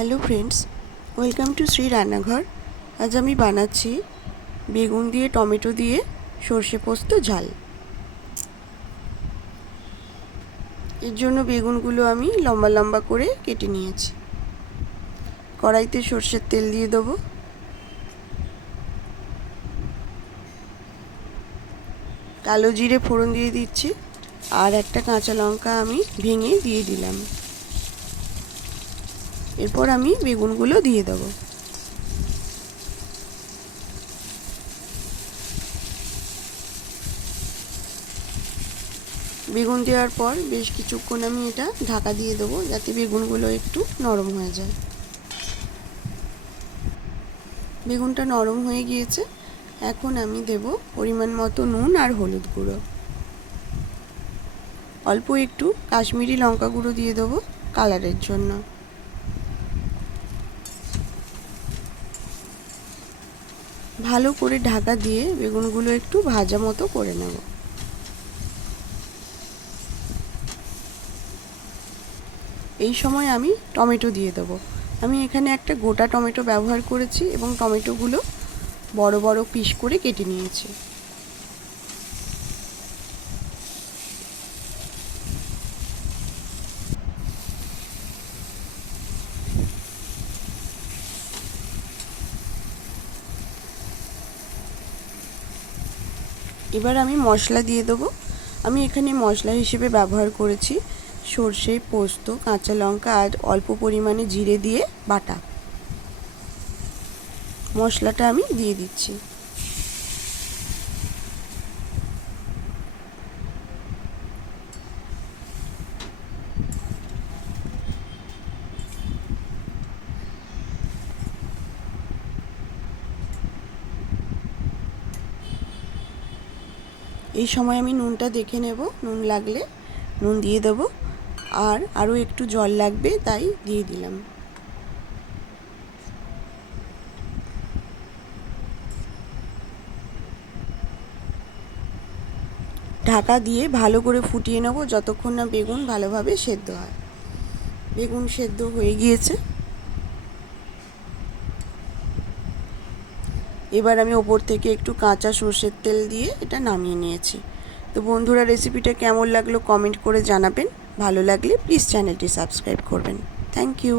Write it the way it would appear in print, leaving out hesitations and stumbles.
Hello friends, welcome to Shri রান্নাঘর। আজ আমি বানাচ্ছি বেগুন দিয়ে টমেটো দিয়ে সর্ষে পোস্ত ঝাল। এর জন্য বেগুনগুলো আমি লম্বা লম্বা করে কেটে নিয়েছি। কড়াইতে সর্ষের তেল দিয়ে দেবো। কালো জিরে ফোড়ন দিয়ে দিচ্ছি, আর একটা কাঁচা লঙ্কা আমি ভেঙে দিয়ে দিলাম। এরপর আমি বেগুনগুলো দিয়ে দেবো। বেগুন দেওয়ার পর বেশ কিছুক্ষণ আমি এটা ঢাকা দিয়ে দেবো, যাতে বেগুনগুলো একটু নরম হয়ে যায়। বেগুনটা নরম হয়ে গিয়েছে। এখন আমি দেব পরিমাণ মতো নুন আর হলুদ গুঁড়ো। অল্প একটু কাশ্মীরি লঙ্কা গুঁড়ো দিয়ে দেবো কালারের জন্য। ভালো করে ঢাকা দিয়ে বেগুনগুলো একটু ভাজা মতো করে নেব। এই সময় আমি টমেটো দিয়ে দেবো। আমি এখানে একটা গোটা টমেটো ব্যবহার করেছি এবং টমেটোগুলো বড় বড় পিস করে কেটে নিয়েছি। এবার আমি মশলা দিয়ে দেবো। আমি এখানে মশলা হিসেবে ব্যবহার করেছি সর্ষে, পোস্ত, কাঁচা লঙ্কা আর অল্প পরিমাণে জিরে দিয়ে বাটা মশলাটা আমি দিয়ে দিচ্ছি। এই সময় আমি নুনটা দেখে নেব, নুন লাগলে নুন দিয়ে দেবো, আর আরও একটু জল লাগবে তাই দিয়ে দিলাম। ঢাকা দিয়ে ভালো করে ফুটিয়ে নেব যতক্ষণ না বেগুন ভালোভাবে সেদ্ধ হয়। বেগুন সেদ্ধ হয়ে গিয়েছে। এবার আমি ওপর থেকে একটু কাঁচা সর্ষের তেল দিয়ে এটা নামিয়ে নিয়েছি। তো বন্ধুরা, রেসিপিটা কেমন লাগলো কমেন্ট করে জানাবেন। ভালো লাগলে প্লিজ চ্যানেলটি সাবস্ক্রাইব করবেন। Thank you.